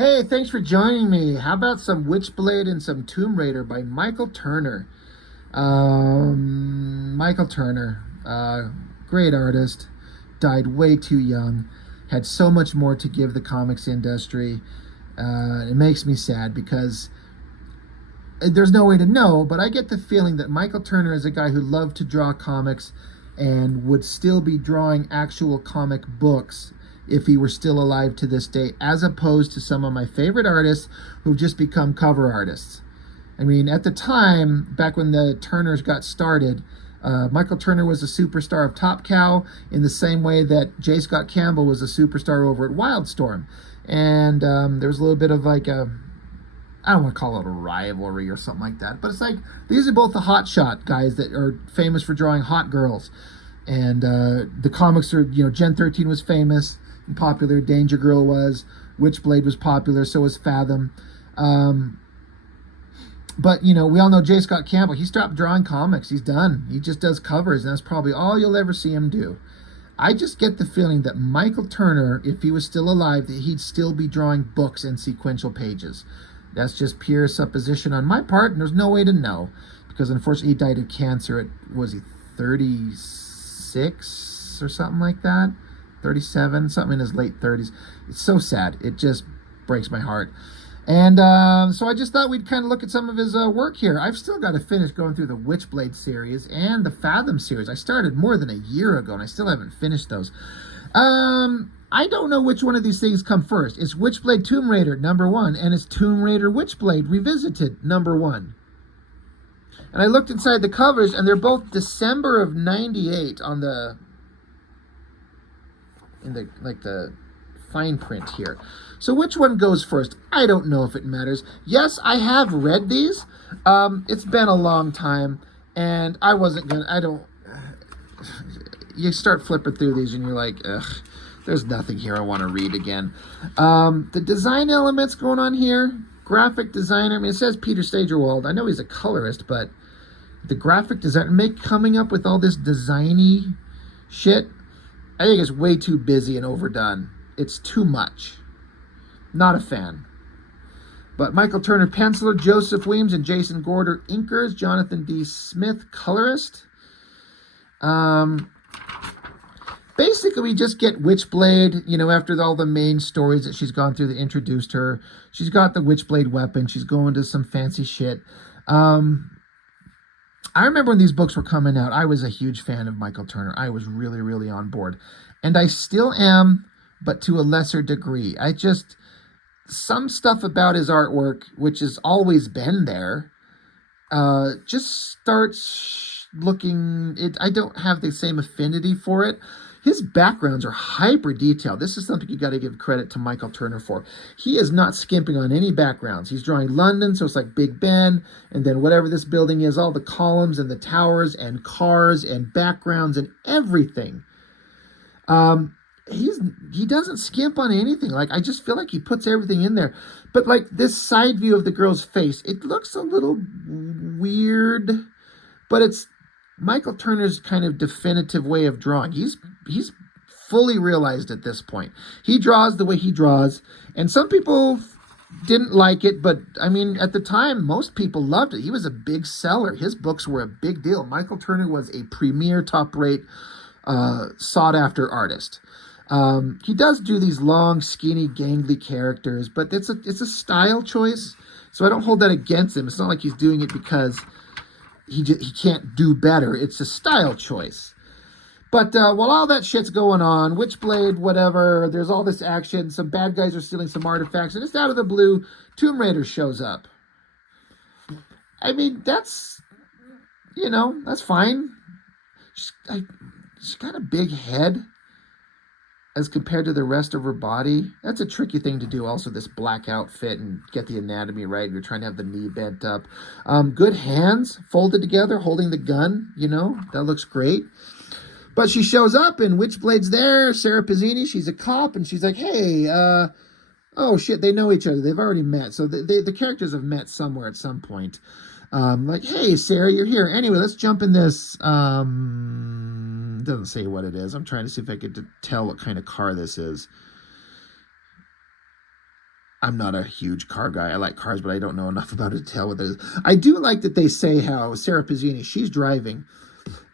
Hey, thanks for joining me. How about some Witchblade and some Tomb Raider by Michael Turner? Michael Turner, great artist, died way too young, had so much more to give the comics industry. It makes me sad because there's no way to know, but I get the feeling that Michael Turner is a guy who loved to draw comics and would still be drawing actual comic books if he were still alive to this day, as opposed to some of my favorite artists who've just become cover artists. I mean, at the time, back when the Turners got started, Michael Turner was a superstar of Top Cow in the same way that J. Scott Campbell was a superstar over at Wildstorm. And there was a little bit of like a, I don't want to call it a rivalry or something like that, but it's like these are both the hotshot guys that are famous for drawing hot girls. And the comics are, Gen 13 was famous and popular, Danger Girl was, Witchblade was popular, so was Fathom. But, we all know J. Scott Campbell. He stopped drawing comics. He's done. He just does covers, and that's probably all you'll ever see him do. I just get the feeling that Michael Turner, if he was still alive, that he'd still be drawing books and sequential pages. That's just pure supposition on my part, and there's no way to know. Because unfortunately, he died of cancer at, was he 36 or something like that? 37, something in his late 30s. It's so sad. It just breaks my heart. And so I just thought we'd kind of look at some of his work here. I've still got to finish going through the Witchblade series and the Fathom series. I started more than a year ago, and I still haven't finished those. I don't know which one of these things come first. It's Witchblade Tomb Raider, #1, and it's Tomb Raider Witchblade Revisited, #1. And I looked inside the covers, and they're both December of '98 on the, the fine print here. So which one goes first? I don't know if it matters. Yes, I have read these. It's been a long time, and you start flipping through these and you're like, ugh, there's nothing here I want to read again. The design elements going on here, graphic designer, I mean, it says Peter Stagerwald. I know he's a colorist, but the graphic designer, coming up with all this designy shit, I think it's way too busy and overdone. It's too much. Not a fan. But Michael Turner penciler, Joseph Weems and Jason Gorder inkers, Jonathan D. Smith colorist. Basically, we just get Witchblade, after all the main stories that she's gone through that introduced her. She's got the Witchblade weapon. She's going to some fancy shit. I remember when these books were coming out, I was a huge fan of Michael Turner. I was really, really on board. And I still am, but to a lesser degree. Some stuff about his artwork, which has always been there, just starts looking, I don't have the same affinity for it. His backgrounds are hyper detailed. This is something you got to give credit to Michael Turner for. He is not skimping on any backgrounds. He's drawing London, so it's like Big Ben, and then whatever this building is, all the columns and the towers and cars and backgrounds and everything. He doesn't skimp on anything. Like, I just feel like he puts everything in there. But like this side view of the girl's face, it looks a little weird, but it's Michael Turner's kind of definitive way of drawing. He's fully realized at this point. He draws the way he draws, and some people didn't like it, but I mean, at the time, most people loved it. He was a big seller. His books were a big deal. Michael Turner was a premier, top-rate, sought-after artist. He does do these long, skinny, gangly characters, but it's a style choice, so I don't hold that against him. It's not like he's doing it because he can't do better. It's a style choice. But while all that shit's going on, Witchblade, whatever, there's all this action, some bad guys are stealing some artifacts, and just out of the blue, Tomb Raider shows up. I mean, that's fine. She's got a big head as compared to the rest of her body. That's a tricky thing to do. Also, this black outfit and get the anatomy right. You're trying to have the knee bent up. Good hands folded together, holding the gun. That looks great. But she shows up and Witchblade's there. Sarah Pizzini, she's a cop, and she's like, hey, oh shit, they know each other. They've already met. So the characters have met somewhere at some point. Like, hey, Sarah, you're here. Anyway, let's jump in this. Doesn't say what it is. I'm trying to see if I could tell what kind of car this is. I'm not a huge car guy. I like cars, but I don't know enough about it to tell what it is. I do like that they say how Sarah Pazzini, she's driving,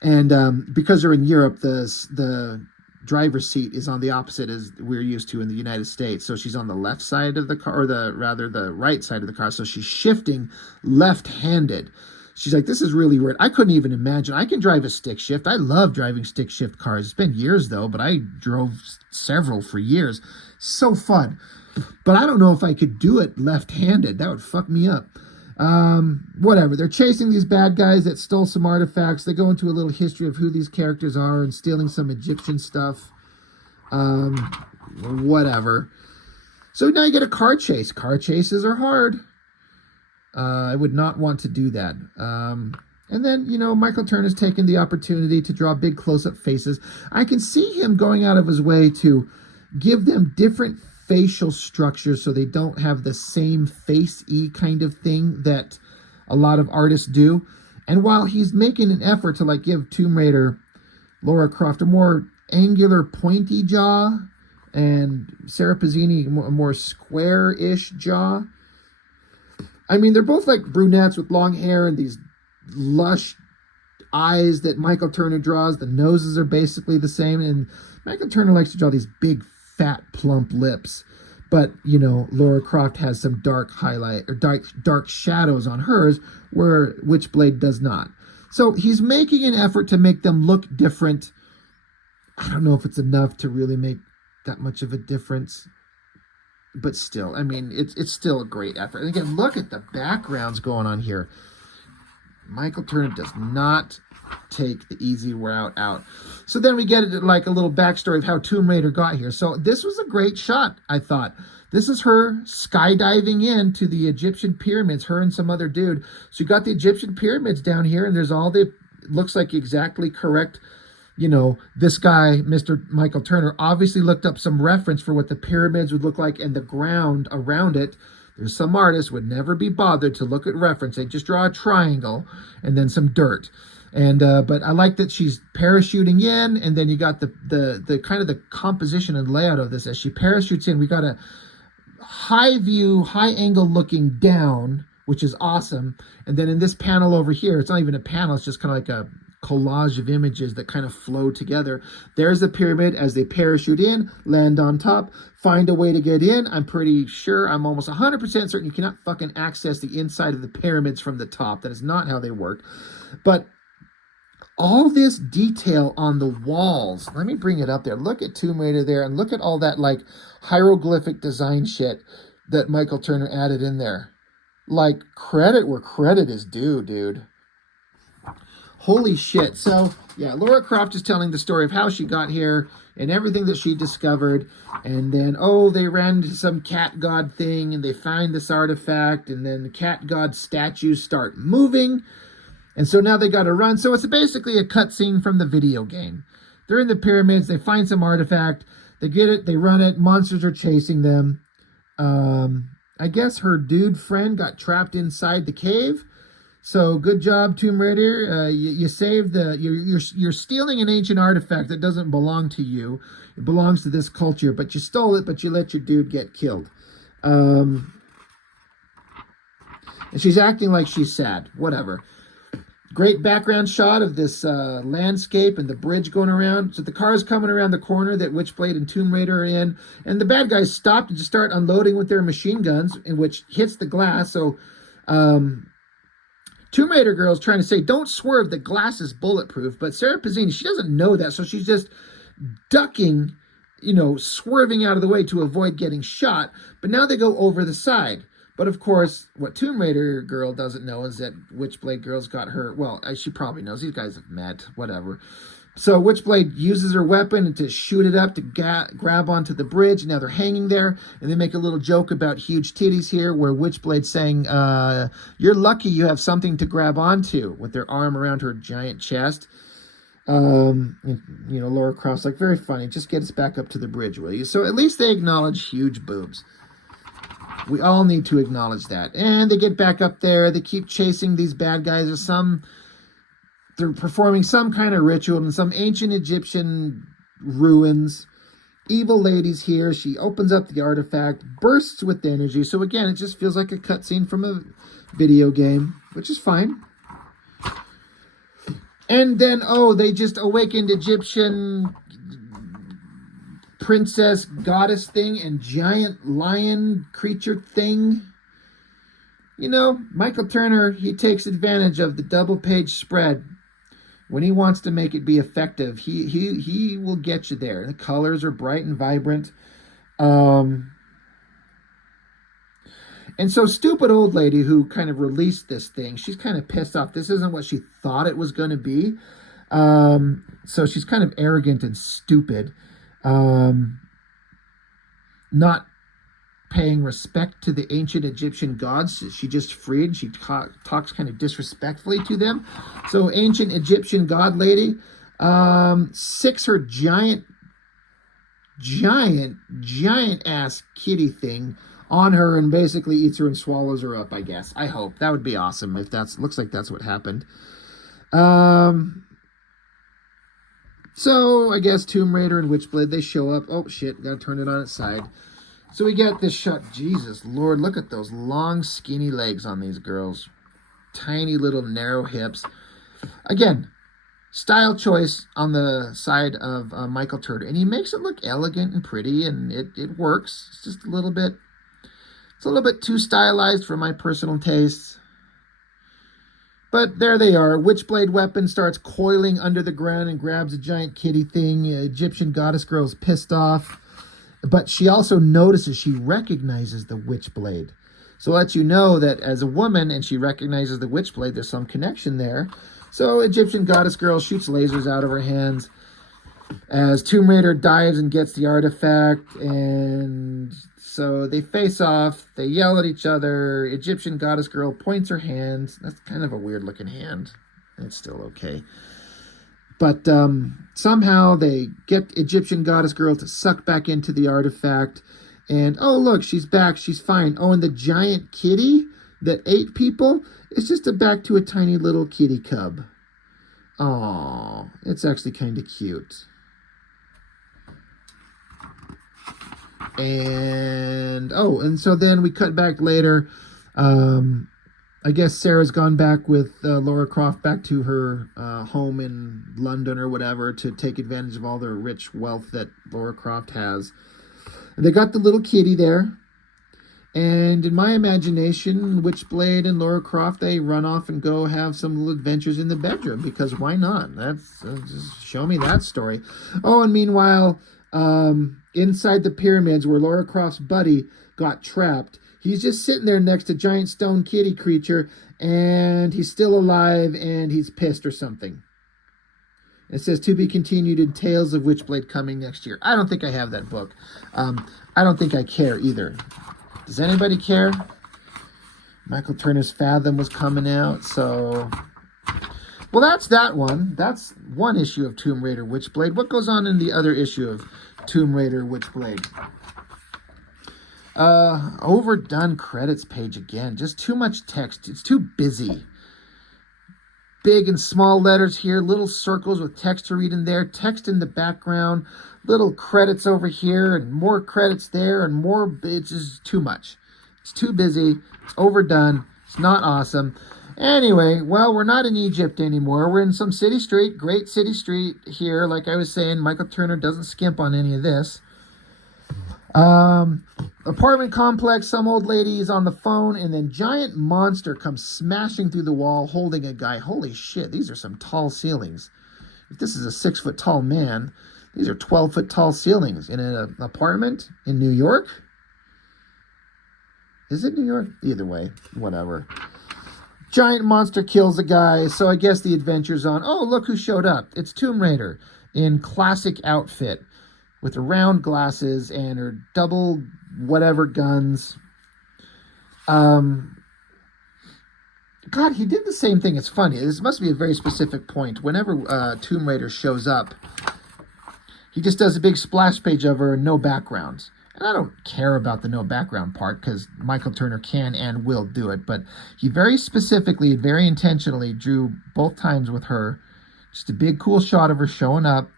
and because they're in Europe, the driver's seat is on the opposite as we're used to in the United States. So she's on the left side of the car, or the right side of the car. So she's shifting left-handed. She's like, this is really weird. I couldn't even imagine. I can drive a stick shift. I love driving stick shift cars. It's been years though, but I drove several for years. So fun. But I don't know if I could do it left-handed. That would fuck me up. Whatever. They're chasing these bad guys that stole some artifacts. They go into a little history of who these characters are and stealing some Egyptian stuff. Whatever. So now you get a car chase. Car chases are hard. I would not want to do that. And then, you know, Michael Turner's taken the opportunity to draw big close-up faces. I can see him going out of his way to give them different facial structures so they don't have the same face-y kind of thing that a lot of artists do. And while he's making an effort to like give Tomb Raider Lara Croft a more angular, pointy jaw, and Sarah Pazzini a more square-ish jaw. I mean, they're both like brunettes with long hair and these lush eyes that Michael Turner draws. The noses are basically the same, and Michael Turner likes to draw these big, fat, plump lips. But, you know, Lara Croft has some dark highlight or dark shadows on hers where Witchblade does not. So he's making an effort to make them look different. I don't know if it's enough to really make that much of a difference. But still, I mean, it's still a great effort. And again, look at the backgrounds going on here. Michael Turner does not take the easy route out. So then we get like a little backstory of how Tomb Raider got here. So this was a great shot, I thought. This is her skydiving into the Egyptian pyramids, her and some other dude. So you got the Egyptian pyramids down here, and there's all the, looks like exactly correct. You know, this guy, Mr. Michael Turner, obviously looked up some reference for what the pyramids would look like and the ground around it. There's some artists would never be bothered to look at reference. They just draw a triangle and then some dirt. And but I like that she's parachuting in, and then you got the kind of the composition and layout of this. As she parachutes in, we got a high view, high angle looking down, which is awesome. And then in this panel over here, it's not even a panel, it's just kind of like a collage of images that kind of flow together. There's the pyramid as they parachute in, land on top, find a way to get in. I'm pretty sure, I'm almost 100% certain you cannot fucking access the inside of the pyramids from the top. That is not how they work. But all this detail on the walls, let me bring it up there. Look at Tomb Raider there, and look at all that like hieroglyphic design shit that Michael Turner added in there. Like, credit where credit is due, dude. Holy shit. So, yeah, Lara Croft is telling the story of how she got here and everything that she discovered. And then, oh, they ran into some cat god thing and they find this artifact. And then the cat god statues start moving. And so now they got to run. So it's basically a cutscene from the video game. They're in the pyramids. They find some artifact. They get it. They run it. Monsters are chasing them. I guess her dude friend got trapped inside the cave. So good job, Tomb Raider. You saved the. You're stealing an ancient artifact that doesn't belong to you. It belongs to this culture, but you stole it. But you let your dude get killed. And she's acting like she's sad. Whatever. Great background shot of this landscape and the bridge going around. So the car's coming around the corner that Witchblade and Tomb Raider are in, and the bad guys stop to just start unloading with their machine guns, in which hits the glass. So. Tomb Raider girl's trying to say, don't swerve, the glass is bulletproof. But Sarah Pazzini, she doesn't know that, so she's just ducking, you know, swerving out of the way to avoid getting shot. But now they go over the side. But of course, what Tomb Raider girl doesn't know is that Witchblade girl's got her, well, she probably knows. These guys have met, whatever. So Witchblade uses her weapon to shoot it up to grab onto the bridge. Now they're hanging there, and they make a little joke about huge titties here, where Witchblade's saying, you're lucky you have something to grab onto, with their arm around her giant chest. And, you know, Lara Croft's like, very funny, just get us back up to the bridge, will you? So at least they acknowledge huge boobs. We all need to acknowledge that. And they get back up there. They keep chasing these bad guys. They're performing some kind of ritual in some ancient Egyptian ruins. evil lady's here. She opens up the artifact, bursts with energy. So again, it just feels like a cutscene from a video game, which is fine. And then, oh, they just awakened Egyptian princess goddess thing and giant lion creature thing. You know, Michael Turner, he takes advantage of the double page spread. When he wants to make it be effective, he will get you there. The colors are bright and vibrant. And so stupid old lady who kind of released this thing, she's kind of pissed off. This isn't what she thought it was going to be. So she's kind of arrogant and stupid. Not paying respect to the ancient Egyptian gods. She just freed. She talks kind of disrespectfully to them. So ancient Egyptian god lady sicks her giant ass kitty thing on her and basically eats her and swallows her up, I guess. I hope. That would be awesome if looks like that's what happened. So I guess Tomb Raider and Witchblade, they show up. Oh shit, gotta turn it on its side. So we get this shot. Jesus Lord, look at those long, skinny legs on these girls. Tiny little narrow hips. Again, style choice on the side of Michael Turner. And he makes it look elegant and pretty, and it works. It's just a little bit too stylized for my personal tastes. But there they are. Witchblade weapon starts coiling under the ground and grabs a giant kitty thing. Egyptian goddess girl's pissed off. But she also notices, she recognizes the Witchblade. So it lets you know that as a woman and she recognizes the Witchblade, there's some connection there. So Egyptian goddess girl shoots lasers out of her hands as Tomb Raider dives and gets the artifact. And so they face off. They yell at each other. Egyptian goddess girl points her hands. That's kind of a weird looking hand. It's still okay. But somehow they get Egyptian goddess girl to suck back into the artifact. And, oh, look, she's back. She's fine. Oh, and the giant kitty that ate people is just back to a tiny little kitty cub. Aww, it's actually kind of cute. And, oh, and so then we cut back later. I guess Sarah's gone back with Laura Croft back to her home in London or whatever to take advantage of all the rich wealth that Laura Croft has. And they got the little kitty there. And in my imagination, Witchblade and Laura Croft, they run off and go have some little adventures in the bedroom, because why not? That's just show me that story. Oh, and meanwhile, inside the pyramids where Laura Croft's buddy got trapped, he's just sitting there next to giant stone kitty creature, and he's still alive, and he's pissed or something. It says, to be continued in Tales of Witchblade coming next year. I don't think I have that book. I don't think I care either. Does anybody care? Michael Turner's Fathom was coming out, so... Well, that's that one. That's one issue of Tomb Raider Witchblade. What goes on in the other issue of Tomb Raider Witchblade? Overdone credits page again. Just too much text. It's too busy. Big and small letters here. Little circles with text to read in there. Text in the background. Little credits over here and more credits there and more. It's just too much. It's too busy. It's overdone. It's not awesome. Anyway, well, we're not in Egypt anymore. We're in some city street. Great city street here. Like I was saying, Michael Turner doesn't skimp on any of this. Apartment complex, some old lady is on the phone, and then giant monster comes smashing through the wall holding a guy. Holy shit, these are some tall ceilings. If this is a 6-foot tall man, these are 12-foot tall ceilings in an apartment in New York. Is it New York? Either way, whatever. Giant monster kills a guy, so I guess the adventure's on. Oh, look who showed up. It's Tomb Raider in classic outfit, with her round glasses and her double whatever guns. God, he did the same thing. It's funny. This must be a very specific point. Whenever Tomb Raider shows up, he just does a big splash page of her and no backgrounds. And I don't care about the no background part because Michael Turner can and will do it. But he very specifically, very intentionally drew both times with her. Just a big cool shot of her showing up.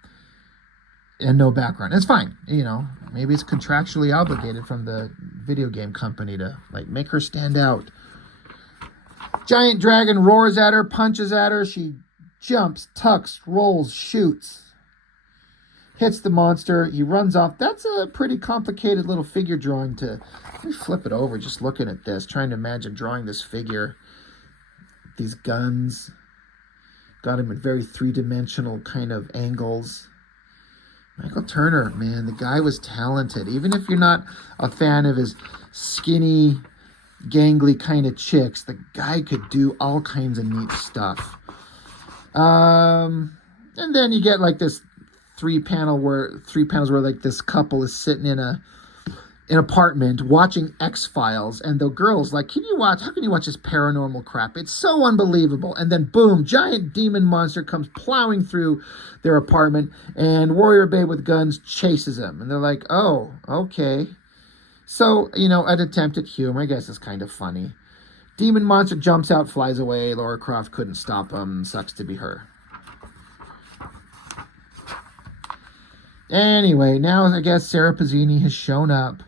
and no background. It's fine, you know. Maybe it's contractually obligated from the video game company to like make her stand out. Giant dragon roars at her, punches at her. She jumps, tucks, rolls, shoots, hits the monster. He runs off. That's a pretty complicated little figure drawing to... Let me flip it over just looking at this, trying to imagine drawing this figure. These guns. Got him at very three-dimensional kind of angles. Michael Turner, man, the guy was talented. Even if you're not a fan of his skinny, gangly kind of chicks, the guy could do all kinds of neat stuff. And then you get like this three panels where like this couple is sitting in an apartment watching X-Files, and the girl's like, how can you watch this paranormal crap? It's so unbelievable. And then boom, giant demon monster comes plowing through their apartment, and Warrior Babe with guns chases him. And they're like, oh, okay. So, you know, an attempt at humor. I guess it's kind of funny. Demon monster jumps out, flies away. Lara Croft couldn't stop him. Sucks to be her. Anyway, now I guess Sarah Pazzini has shown up.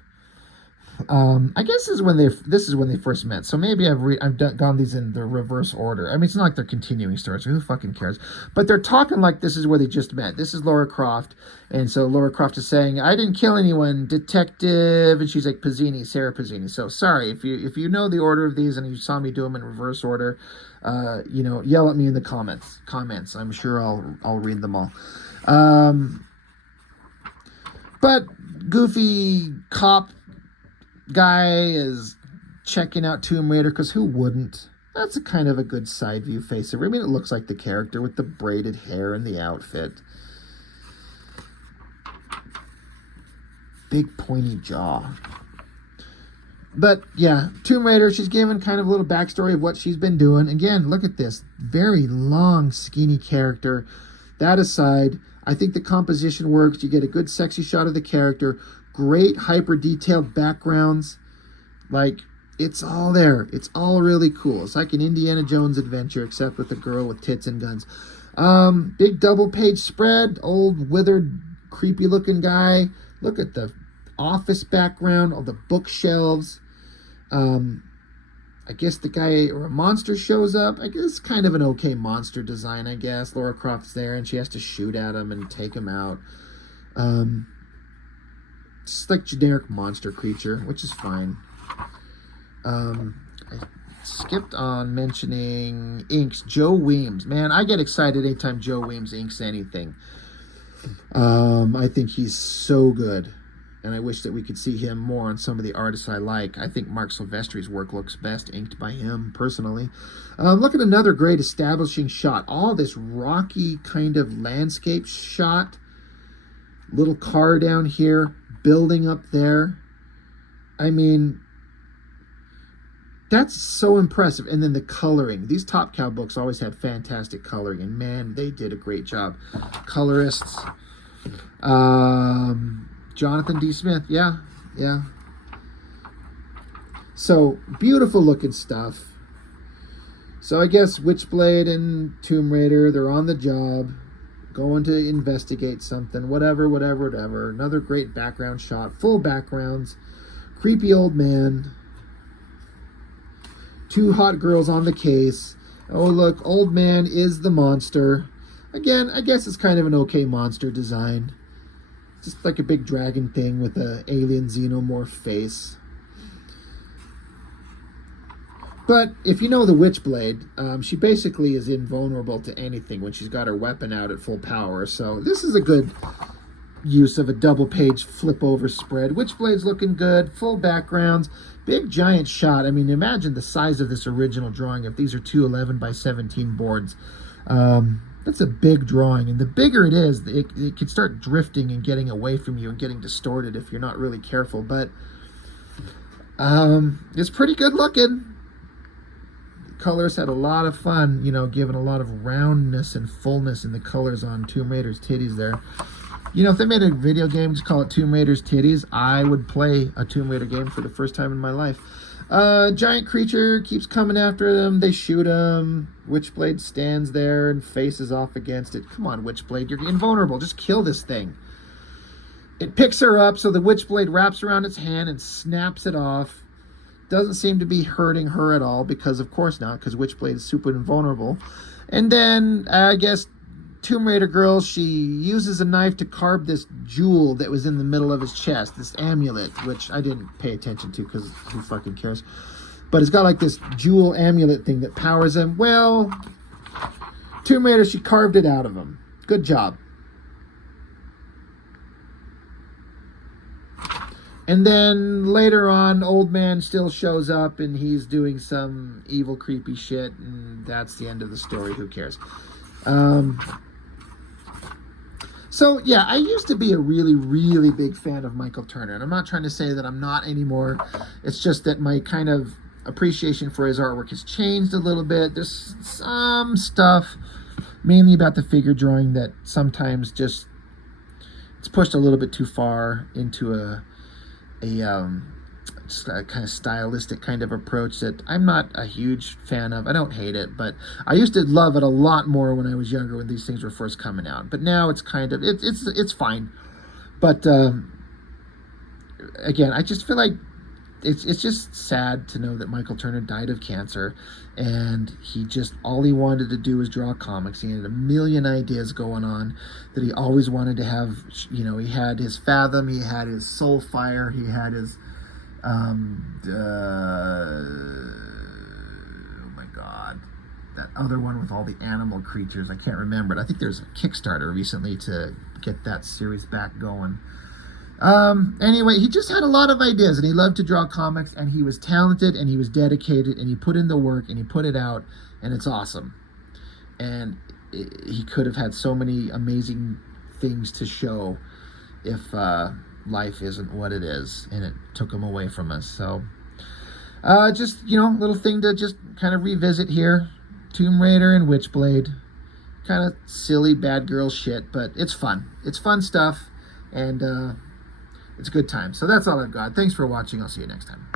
I guess this is when they first met. So maybe I've gone these in the reverse order. I mean, it's not like they're continuing stories. So who fucking cares? But they're talking like this is where they just met. This is Lara Croft, and so Lara Croft is saying, "I didn't kill anyone, detective," and she's like, "Pazzini, Sarah Pazzini." So sorry if you know the order of these and you saw me do them in reverse order, you know, yell at me in the comments. I'm sure I'll read them all. But goofy cop guy is checking out Tomb Raider, because who wouldn't? That's a kind of a good side view face of her. I mean, it looks like the character with the braided hair and the outfit. Big pointy jaw. But yeah, Tomb Raider, she's given kind of a little backstory of what she's been doing. Again, look at this. Very long, skinny character. That aside, I think the composition works. You get a good sexy shot of the character. Great hyper-detailed backgrounds. Like, it's all there. It's all really cool. It's like an Indiana Jones adventure, except with a girl with tits and guns. Big double-page spread. Old, withered, creepy-looking guy. Look at the office background, all the bookshelves. I guess the guy or a monster shows up. I guess it's kind of an okay monster design, I guess. Lara Croft's there, and she has to shoot at him and take him out. It's like generic monster creature, which is fine. I skipped on mentioning inks. Joe Weems. Man, I get excited anytime Joe Weems inks anything. I think he's so good. And I wish that we could see him more on some of the artists I like. I think Mark Silvestri's work looks best inked by him, personally. Look at another great establishing shot. All this rocky kind of landscape shot. Little car down here. Building up there. I mean, that's so impressive. And then the coloring. These Top Cow books always had fantastic coloring. And man, they did a great job. Colorists. Jonathan D. Smith. Yeah. So, beautiful looking stuff. So I guess Witchblade and Tomb Raider, they're on the job. Going to investigate something, whatever. Another great background shot, full backgrounds, creepy old man, two hot girls on the case. Oh, look, old man is the monster. Again, I guess it's kind of an okay monster design. Just like a big dragon thing with an alien xenomorph face. But if you know the Witchblade, she basically is invulnerable to anything when she's got her weapon out at full power. So this is a good use of a double-page flip-over spread. Witchblade's looking good, full backgrounds, big giant shot. I mean, imagine the size of this original drawing. If these are two 11 by 17 boards, that's a big drawing. And the bigger it is, it can start drifting and getting away from you and getting distorted if you're not really careful. But it's pretty good looking. Colors had a lot of fun, you know, giving a lot of roundness and fullness in the colors on Tomb Raider's titties there. You know, if they made a video game, just call it Tomb Raider's Titties, I would play a Tomb Raider game for the first time in my life. Giant creature keeps coming after them. They shoot him. Witchblade stands there and faces off against it. Come on, Witchblade, you're invulnerable. Just kill this thing. It picks her up, so the Witchblade wraps around its hand and snaps it off. Doesn't seem to be hurting her at all, because of course not, because Witchblade is super invulnerable. And then, I guess, Tomb Raider girl, she uses a knife to carve this jewel that was in the middle of his chest, this amulet, which I didn't pay attention to, because who fucking cares? But it's got like this jewel amulet thing that powers him. Well, Tomb Raider, she carved it out of him. Good job. And then later on, Old Man still shows up and he's doing some evil, creepy shit, and that's the end of the story. Who cares? So, yeah, I used to be a really, really big fan of Michael Turner, and I'm not trying to say that I'm not anymore. It's just that my kind of appreciation for his artwork has changed a little bit. There's some stuff, mainly about the figure drawing, that sometimes just, it's pushed a little bit too far into a kind of stylistic kind of approach that I'm not a huge fan of. I don't hate it, but I used to love it a lot more when I was younger, when these things were first coming out. But now it's kind of, it's fine. But again, I just feel like it's just sad to know that Michael Turner died of cancer, and he just, all he wanted to do was draw comics. He had a million ideas going on that he always wanted to have. You know, he had his Fathom, he had his Soulfire, he had his oh my god, that other one with all the animal creatures. I can't remember it. I think there's a Kickstarter recently to get that series back going. Anyway, he just had a lot of ideas, and he loved to draw comics, and he was talented, and he was dedicated, and he put in the work, and he put it out, and it's awesome. And he could have had so many amazing things to show if life isn't what it is, and it took him away from us. So just, you know, little thing to just kind of revisit here. Tomb Raider and Witchblade. Kind of silly bad girl shit, but it's fun. It's fun stuff, and it's a good time. So that's all I've got. Thanks for watching. I'll see you next time.